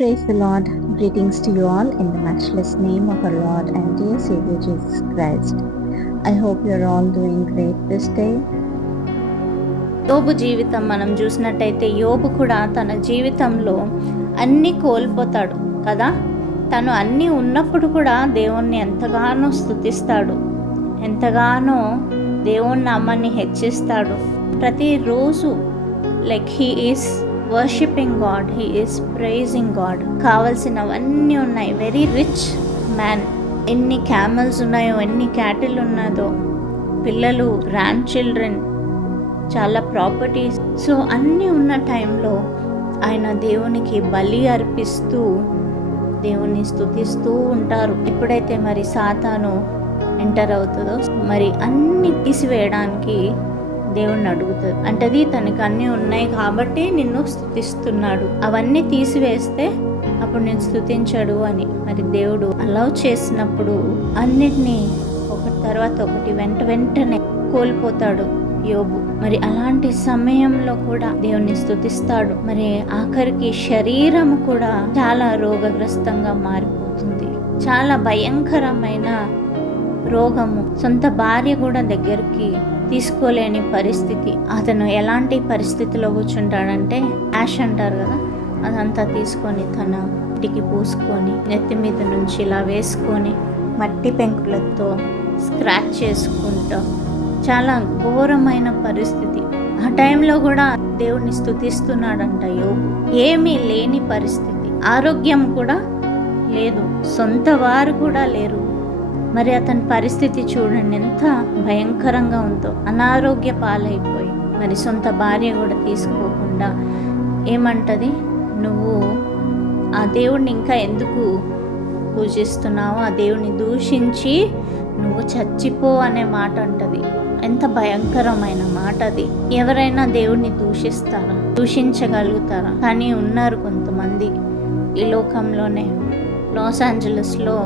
Praise the Lord. Greetings to you all in the matchless name of our Lord and dear Savior Jesus Christ. I hope you are all doing great this day. యోబు జీవితం మనం చూసినట్టయితే యోబు కూడా తన జీవితంలో అన్నీ కోల్పోతాడు కదా. తను అన్నీ ఉన్నప్పుడు కూడా దేవుణ్ణి ఎంతగానో స్తుతిస్తాడు, ఎంతగానో దేవుని నామాన్ని హెచ్చిస్తాడు. ప్రతిరోజు he is worshipping God, he is pricing God. కావలసినవన్నీ ఉన్నాయి. Very rich man. ఎన్ని క్యామెల్స్ ఉన్నాయో, ఎన్ని క్యాటిల్ ఉన్నదో, పిల్లలు, గ్రాండ్ చిల్డ్రన్, చాలా ప్రాపర్టీస్. సో అన్నీ ఉన్న టైంలో ఆయన దేవునికి బలి అర్పిస్తూ దేవుని స్తుతిస్తూ ఉంటారు. ఎప్పుడైతే మరి సాతాను ఎంటర్ అవుతుందో మరి అన్ని తీసివేయడానికి దేవుణ్ణి అడుగుతుంది. అంటది తనకు అన్నీ ఉన్నాయి కాబట్టి నిన్ను స్తుతిస్తున్నాడు, అవన్నీ తీసివేస్తే అప్పుడు నేను స్తుతించడు అని. మరి దేవుడు అలౌ చేసినప్పుడు అన్నిటినీ ఒకటి తర్వాత ఒకటి వెంటనే కోల్పోతాడు యోబు. మరి అలాంటి సమయంలో కూడా దేవుణ్ణి స్తుతిస్తాడు. మరి ఆఖరికి శరీరం కూడా చాలా రోగగ్రస్తంగా మారిపోతుంది. చాలా భయంకరమైన రోగము. సొంత భార్య కూడా దగ్గరికి తీసుకోలేని పరిస్థితి. అతను ఎలాంటి పరిస్థితిలో కూర్చుంటాడంటే యాష్ అంటారు కదా, అదంతా తీసుకొని తన ఇంటికి పూసుకొని నెత్తి మీద నుంచి ఇలా వేసుకొని మట్టి పెంకులతో స్క్రాచ్ చేసుకుంటూ చాలా ఘోరమైన పరిస్థితి. ఆ టైంలో కూడా దేవుణ్ణి స్తుతిస్తున్నాడంట యోబు. ఏమీ లేని పరిస్థితి, ఆరోగ్యం కూడా లేదు, సొంత వారు కూడా లేరు. మరి అతని పరిస్థితి చూడండి ఎంత భయంకరంగా ఉందో. అనారోగ్య పాలైపోయి మరి సొంత భార్య కూడా తీసుకోకుండా ఏమంటది, నువ్వు ఆ దేవుణ్ణి ఇంకా ఎందుకు పూజిస్తున్నావు, ఆ దేవుణ్ణి దూషించి నువ్వు చచ్చిపో అనే మాట అంటది. ఎంత భయంకరమైన మాట అది. ఎవరైనా దేవుణ్ణి దూషిస్తారా? దూషించగలుగుతారా? కానీ ఉన్నారు కొంతమంది ఈ లోకంలోనే. లాస్ ఏంజలస్లో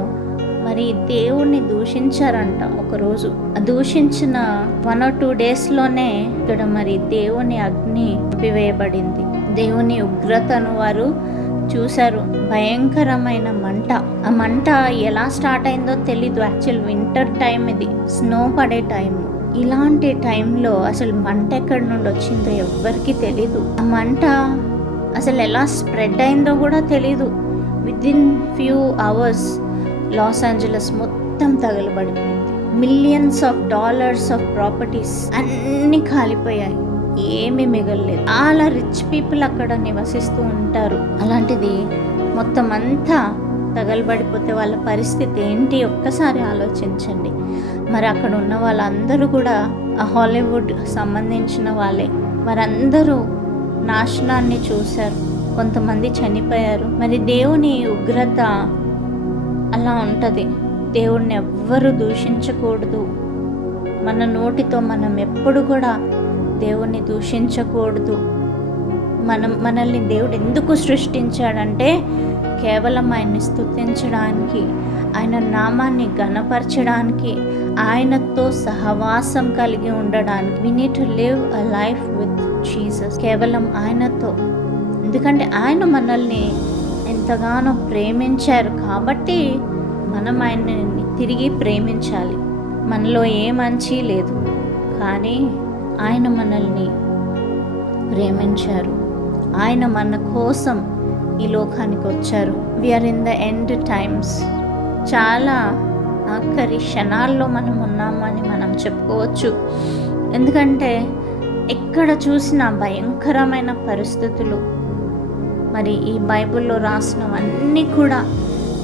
మరి దేవుణ్ణి దూషించారంట ఒకరోజు. దూషించిన 1 or 2 డేస్లోనే ఇక్కడ మరి దేవుని అగ్ని చంపివేయబడింది. దేవుని ఉగ్రతను వారు చూశారు. భయంకరమైన మంట. ఆ మంట ఎలా స్టార్ట్ అయిందో తెలీదు. యాక్చువల్ వింటర్ టైం, ఇది స్నో పడే టైం. ఇలాంటి టైంలో అసలు మంట ఎక్కడి నుండి వచ్చిందో ఎవ్వరికీ తెలీదు. ఆ మంట అసలు ఎలా స్ప్రెడ్ అయిందో కూడా తెలీదు. Within few hours Los Angeles మొత్తం తగలబడిపోయింది. $millions ఆఫ్ ప్రాపర్టీస్ అన్నీ కాలిపోయాయి, ఏమీ మిగలలేదు. చాలా రిచ్ పీపుల్ అక్కడ నివసిస్తూ ఉంటారు. అలాంటిది మొత్తం అంతా తగలబడిపోతే వాళ్ళ పరిస్థితి ఏంటి ఒక్కసారి ఆలోచించండి. మరి అక్కడ ఉన్న వాళ్ళందరూ కూడా ఆ హాలీవుడ్ సంబంధించిన వాళ్ళే. వారందరూ నాశనాన్ని చూశారు, కొంతమంది చనిపోయారు. మరి దేవుని ఉగ్రత అలా ఉంటుంది. దేవుణ్ణి ఎవ్వరూ దూషించకూడదు. మన నోటితో మనం ఎప్పుడు కూడా దేవుణ్ణి దూషించకూడదు. మనల్ని దేవుడు ఎందుకు సృష్టించాడంటే కేవలం ఆయన్ని స్తుతించడానికి, ఆయన నామాన్ని ఘనపరచడానికి, ఆయనతో సహవాసం కలిగి ఉండడానికి. We need to live a life with Jesus. కేవలం ఆయనతో. ఎందుకంటే ఆయన మనల్ని ఎంతగానో ప్రేమించారు కాబట్టి మనం ఆయన్ని తిరిగి ప్రేమించాలి. మనలో ఏ మంచి లేదు, కానీ ఆయన మనల్ని ప్రేమించారు. ఆయన మన కోసం ఈ లోకానికి వచ్చారు. We are in the end times. చాలా ఆఖరి క్షణాల్లో మనం ఉన్నామని మనం చెప్పుకోవచ్చు. ఎందుకంటే ఎక్కడ చూసినా భయంకరమైన పరిస్థితులు. మరి ఈ బైబిల్లో రాసినవన్నీ కూడా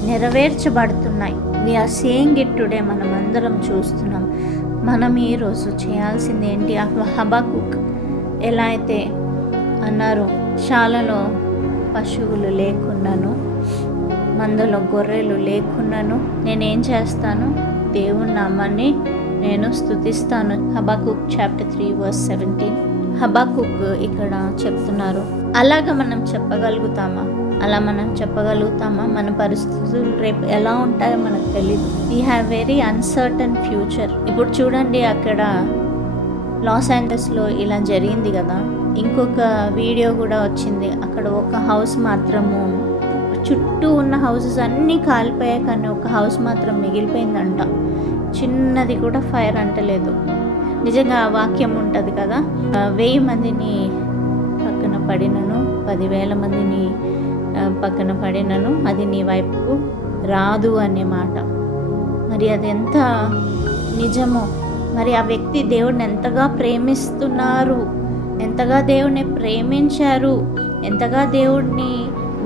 నెరవేర్చబడుతున్నాయి. We are saying it today. మనం అందరం చూస్తున్నాం. మనం ఈరోజు చేయాల్సింది ఏంటి? హబక్కుక్ ఎలా అయితే అన్నారు, శాలలో పశువులు లేకున్నాను, మందలో గొర్రెలు లేకున్నాను, నేనేం చేస్తాను? దేవుని నామాన్ని నేను స్తుతిస్తాను. Habakkuk chapter 3 verse 17. హబక్కుక్ ఇక్కడ చెప్తున్నారు. అలాగా మనం చెప్పగలుగుతామా? మన పరిస్థితులు రేపు ఎలా ఉంటాయో మనకు తెలియదు. We have very uncertain future. ఇప్పుడు చూడండి, అక్కడ లాస్ ఏంజలస్లో ఇలా జరిగింది కదా. ఇంకొక వీడియో కూడా వచ్చింది. అక్కడ ఒక హౌస్ మాత్రము చుట్టూ ఉన్న హౌసెస్ అన్నీ కాలిపోయాయి, కానీ ఒక హౌస్ మాత్రం మిగిలిపోయిందంట. చిన్నది కూడా ఫైర్ అంటలేదు. నిజంగా ఆ వాక్యం ఉంటుంది కదా, 1000 మందిని పక్కన పడినను 10,000 మందిని పక్కన పడినను అది నీ వైపుకు రాదు అనే మాట. మరి అది ఎంత నిజమో. మరి ఆ వ్యక్తి దేవుడిని ఎంతగా ప్రేమిస్తున్నారు, ఎంతగా దేవుడిని ప్రేమించారు, ఎంతగా దేవుడిని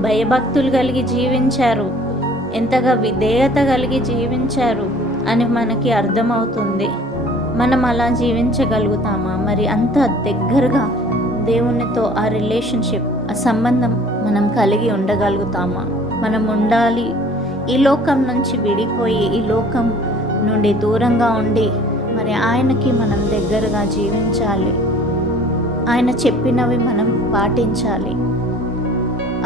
భయభక్తులు కలిగి జీవించారు, ఎంతగా విధేయత కలిగి జీవించారు అని మనకి అర్థమవుతుంది. మనం అలా జీవించగలుగుతామా? మరి అంత దగ్గరగా దేవునితో ఆ రిలేషన్షిప్, ఆ సంబంధం మనం కలిగి ఉండగలుగుతామా? మనం ఉండాలి. ఈ లోకం నుంచి విడిపోయి, ఈ లోకం నుండి దూరంగా ఉండి మరి ఆయనకి మనం దగ్గరగా జీవించాలి. ఆయన చెప్పినవి మనం పాటించాలి.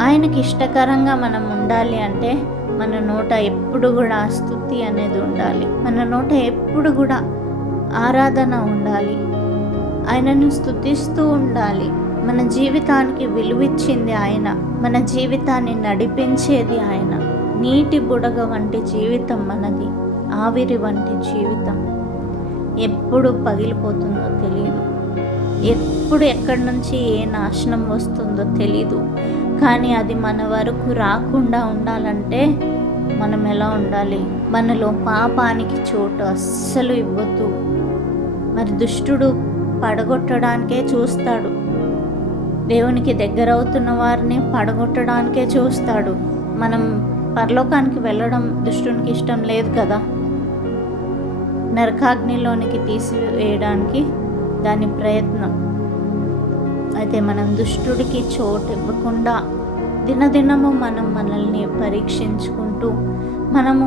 ఆయనకి ఇష్టకరంగా మనం ఉండాలి అంటే మన నోట ఎప్పుడు కూడా స్తుతి అనేది ఉండాలి. మన నోట ఎప్పుడు కూడా ఆరాధన ఉండాలి. ఆయనను స్తుతిస్తూ ఉండాలి. మన జీవితానికి విలువిచ్చింది ఆయన, మన జీవితాన్ని నడిపించేది ఆయన. నీటి బుడగ వంటి జీవితం మనది, ఆవిరి వంటి జీవితం. ఎప్పుడు పగిలిపోతుందో తెలియదు, ఎప్పుడు ఎక్కడి నుంచి ఏ నాశనం వస్తుందో తెలీదు. కానీ అది మన వరకు రాకుండా ఉండాలంటే మనం ఎలా ఉండాలి? మనలో పాపానికి చోటు అస్సలు ఇవ్వద్దు. మరి దుష్టుడు పడగొట్టడానికే చూస్తాడు, దేవునికి దగ్గర అవుతున్న వారిని పడగొట్టడానికే చూస్తాడు. మనం పరలోకానికి వెళ్ళడం దుష్టునికి ఇష్టం లేదు కదా, నరకాగ్నిలోనికి తీసివేయడానికి దాని ప్రయత్నం. అయితే మనం దుష్టుడికి చోటు ఇవ్వకుండా దినదినము మనం మనల్ని పరీక్షించుకుంటూ, మనము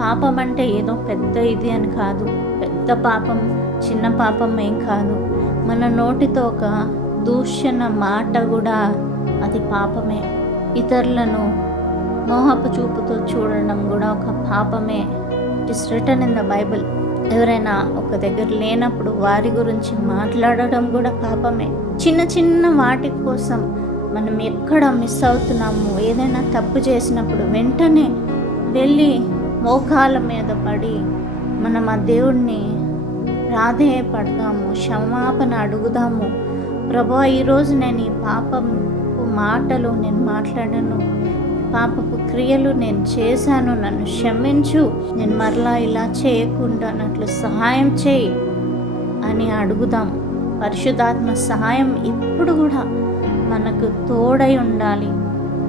పాపం అంటే ఏదో పెద్ద ఇది అని కాదు, పెద్ద పాపం చిన్న పాపం ఏం కాదు. మన నోటితో ఒక దూషణ మాట కూడా అది పాపమే. ఇతరులను మోహపు చూపుతో చూడడం కూడా ఒక పాపమే. It is return in the Bible. ఎవరైనా ఒక దగ్గర లేనప్పుడు వారి గురించి మాట్లాడడం కూడా పాపమే. చిన్న చిన్న వాటి కోసం మనం ఎక్కడ మిస్ అవుతున్నాము, ఏదైనా తప్పు చేసినప్పుడు వెంటనే వెళ్ళి మోకాళ్ళ మీద పడి మనం ఆ దేవుణ్ణి ప్రాధేయపడతాము, క్షమాపణ అడుగుదాము. ప్రభువా, ఈరోజు నేను ఈ పాపపు మాటలు నేను మాట్లాడాను, పాపపు క్రియలు నేను చేశాను, నన్ను క్షమించు, నేను మరలా ఇలా చేయకుండా అన్నట్లు సహాయం చేయి అని అడుగుదాం. పరిశుద్ధాత్మ సహాయం ఇప్పుడు కూడా మనకు తోడై ఉండాలి.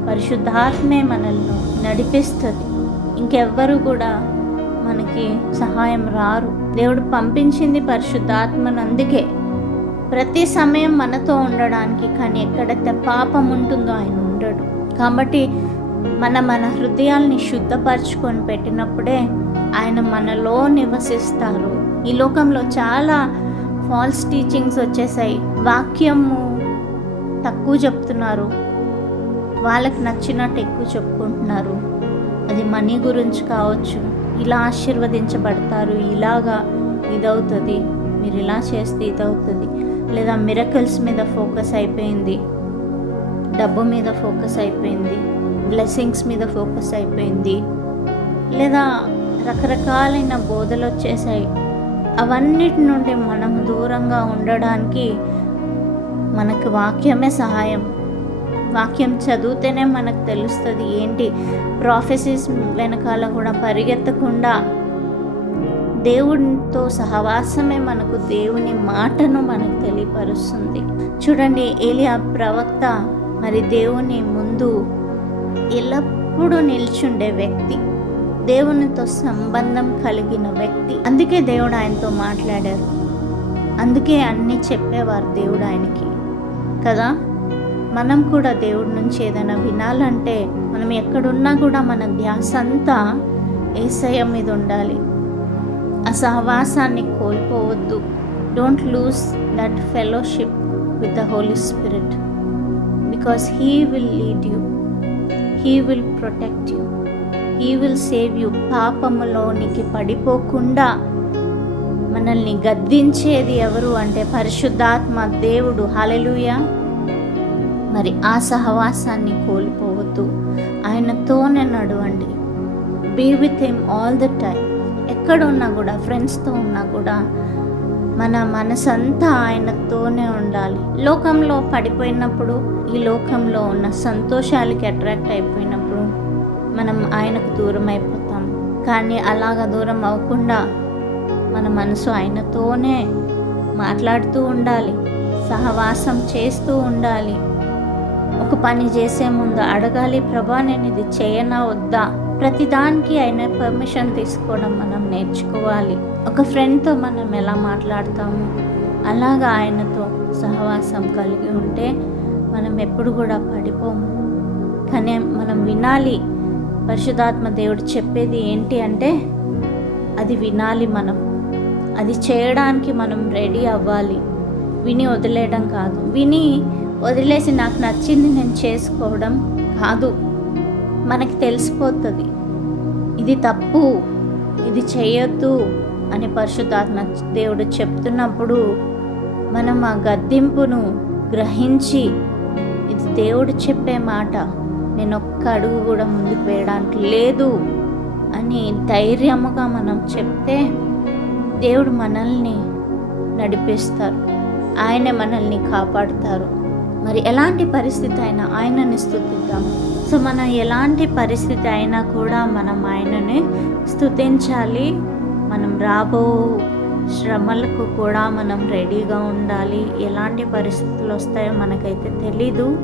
పరిశుద్ధాత్మే మనల్ని నడిపిస్తుంది, ఇంకెవ్వరు కూడా మనకి సహాయం రారు. దేవుడు పంపించింది పరిశుద్ధాత్మను అందుకే, ప్రతి సమయం మనతో ఉండడానికి. కానీ ఎక్కడైతే పాపం ఉంటుందో ఆయన ఉండడు. కాబట్టి మన హృదయాల్ని శుద్ధపరచుకొని పెట్టినప్పుడే ఆయన మనలో నివసిస్తారు. ఈ లోకంలో చాలా ఫాల్స్ టీచింగ్స్ వచ్చేసాయి. వాక్యము తక్కువ చెప్తున్నారు, వాళ్ళకి నచ్చినట్టు ఎక్కువ చెప్పుకుంటున్నారు. అది మనీ గురించి కావచ్చు, ఇలా ఆశీర్వదించబడతారు, ఇలాగా ఇదవుతుంది, మీరు ఇలా చేస్తే ఇదవుతుంది. లేదా మిరకల్స్ మీద ఫోకస్ అయిపోయింది, డబ్బు మీద ఫోకస్ అయిపోయింది, బ్లెస్సింగ్స్ మీద ఫోకస్ అయిపోయింది, లేదా రకరకాలైన బోధలు వచ్చేసాయి. అవన్నిటి నుండి మనం దూరంగా ఉండడానికి మనకు వాక్యమే సహాయం. వాక్యం చదివితేనే మనకు తెలుస్తుంది ఏంటి. ప్రాఫెసీస్ వెనకాల కూడా పరిగెత్తకుండా దేవునితో సహవాసమే మనకు దేవుని మాటను మనకు తెలియపరుస్తుంది. చూడండి, ఏలియా ప్రవక్త మరి దేవుని ముందు ఎల్లప్పుడూ నిల్చుండే వ్యక్తి, దేవునితో సంబంధం కలిగిన వ్యక్తి. అందుకే దేవుడు ఆయనతో మాట్లాడారు, అందుకే అన్నీ చెప్పేవారు దేవుడు ఆయనకి కదా. మనం కూడా దేవుడి నుంచి ఏదైనా వినాలంటే మనం ఎక్కడున్నా కూడా మన ధ్యాస అంతా యేసయ్య మీద ఉండాలి. ఆ సహవాసాన్ని కోల్పోవద్దు. Don't lose that fellowship with the holy spirit, because he will lead you, he will protect you, he will save you. పాపములోనికి పడిపోకుండా మనల్ని గద్దించేది ఎవరు అంటే పరిశుద్ధాత్మ దేవుడు. హల్లెలూయా. మరి ఆ సహవాసాన్ని కోల్పోవద్దు. చేయొద్దు. ఆయనతోనే నడవండి. Be with him all the time. ఎక్కడున్నా కూడా, ఫ్రెండ్స్తో ఉన్నా కూడా మన మనసంతా ఆయనతోనే ఉండాలి. లోకంలో పడిపోయినప్పుడు, ఈ లోకంలో ఉన్న సంతోషాలకి అట్రాక్ట్ అయిపోయినప్పుడు మనం ఆయనకు దూరం అయిపోతాం. కానీ అలాగా దూరం అవ్వకుండా మన మనసు ఆయనతోనే మాట్లాడుతూ ఉండాలి, సహవాసం చేస్తూ ఉండాలి. ఒక పని చేసే ముందు అడగాలి, ప్రభా నేను ఇది చేయనా వద్దా. ప్రతిదానికి ఆయన పర్మిషన్ తీసుకోవడం మనం నేర్చుకోవాలి. ఒక ఫ్రెండ్తో మనం ఎలా మాట్లాడతాము, అలాగా ఆయనతో సహవాసం కలిగి ఉంటే మనం ఎప్పుడు కూడా పడిపోము. కానీ మనం వినాలి. పరిశుద్ధాత్మ దేవుడు చెప్పేది ఏంటి అంటే అది వినాలి. మనం అది చేయడానికి మనం రెడీ అవ్వాలి. విని వదిలేయడం కాదు. విని వదిలేసి నాకు నచ్చింది నేను చేసుకోవడం కాదు. మనకి తెలిసిపోతుంది ఇది తప్పు, ఇది చేయొద్దు అని పరిశుద్ధాత్మ దేవుడు చెప్తున్నప్పుడు మనం ఆ గద్దింపును గ్రహించి ఇది దేవుడు చెప్పే మాట, నేను ఒక్క అడుగు కూడా ముందుకు వేయడానికి లేదు అని ధైర్యముగా మనం చెప్తే దేవుడు మనల్ని నడిపిస్తారు. ఆయనే మనల్ని కాపాడుతారు. మరి ఎలాంటి పరిస్థితి అయినా ఆయనని స్తుతిద్దాం. సో మనం ఎలాంటి పరిస్థితి అయినా కూడా మనం ఆయనని స్తుతించాలి. మనం రాబో శ్రమలకు కూడా మనం రెడీగా ఉండాలి. ఎలాంటి పరిస్థితులు వస్తాయో మనకైతే తెలీదు.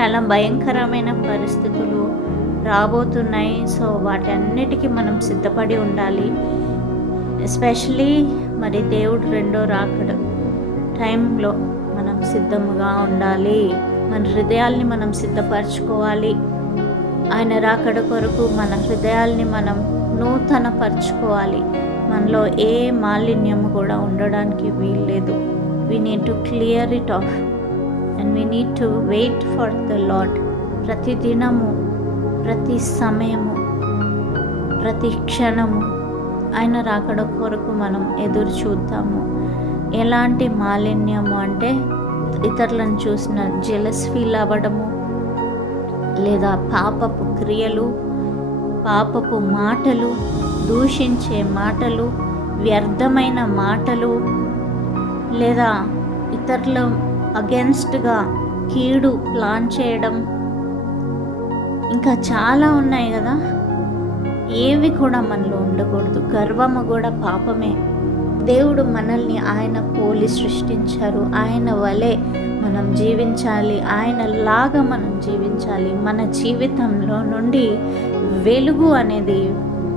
చాలా భయంకరమైన పరిస్థితులు రాబోతున్నాయి. సో వాటన్నిటికీ మనం సిద్ధపడి ఉండాలి. ఎస్పెషలీ మరి దేవుడు రెండో రాకడ టైంలో మనం సిద్ధముగా ఉండాలి. మన హృదయాల్ని మనం సిద్ధపరచుకోవాలి. ఆయన రాకడ కొరకు మన హృదయాల్ని మనం నూతనపరచుకోవాలి. మనలో ఏ మాలిన్యము కూడా ఉండడానికి వీల్లేదు. We need to clear it off and we need to wait for the Lord. ప్రతి దినము, ప్రతి సమయము, ప్రతి క్షణము ఆయన రాకడ కొరకు మనం ఎదురు చూద్దాము. ఎలాంటి మాలిన్యము అంటే ఇతరులను చూసిన జెలస్ ఫీల్ అవ్వడము, లేదా పాపపు క్రియలు, పాపపు మాటలు, దూషించే మాటలు, వ్యర్థమైన మాటలు, లేదా ఇతరుల అగెన్స్ట్గా కీడు ప్లాన్ చేయడం, ఇంకా చాలా ఉన్నాయి కదా. ఏవి కూడా మనలో ఉండకూడదు. గర్వము కూడా పాపమే. దేవుడు మనల్ని ఆయన పోలి సృష్టించారు. ఆయన వలె మనం జీవించాలి. ఆయనలాగా మనం జీవించాలి. మన జీవితంలో నుండి వెలుగు అనేది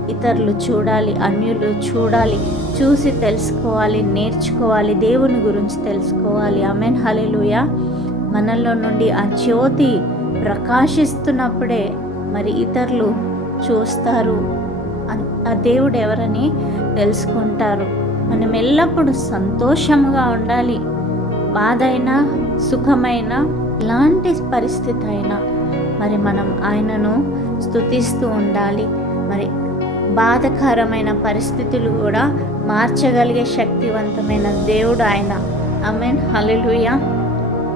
ఇతరులు చూడాలి, అన్యులు చూడాలి, చూసి తెలుసుకోవాలి, నేర్చుకోవాలి, దేవుని గురించి తెలుసుకోవాలి. ఆమేన్, హల్లెలూయా. మనలో నుండి ఆ జ్యోతి ప్రకాశిస్తున్నప్పుడే మరి ఇతరులు చూస్తారు, ఆ దేవుడు ఎవరని తెలుసుకుంటారు. మనం ఎల్లప్పుడూ సంతోషంగా ఉండాలి. బాధ అయినా, సుఖమైనా, ఎలాంటి పరిస్థితి అయినా మరి మనం ఆయనను స్తుతిస్తూ ఉండాలి. మరి బాధకరమైన పరిస్థితులు కూడా మార్చగలిగే శక్తివంతమైన దేవుడు ఆయన. ఆమేన్, హల్లెలూయా.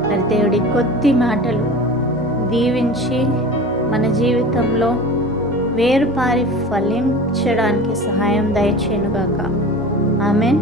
మరి దేవుడి కొద్ది మాటలు దీవించి మన జీవితంలో వేరుపారి ఫలించడానికి సహాయం దయచేయునుగాక. ఆమేన్.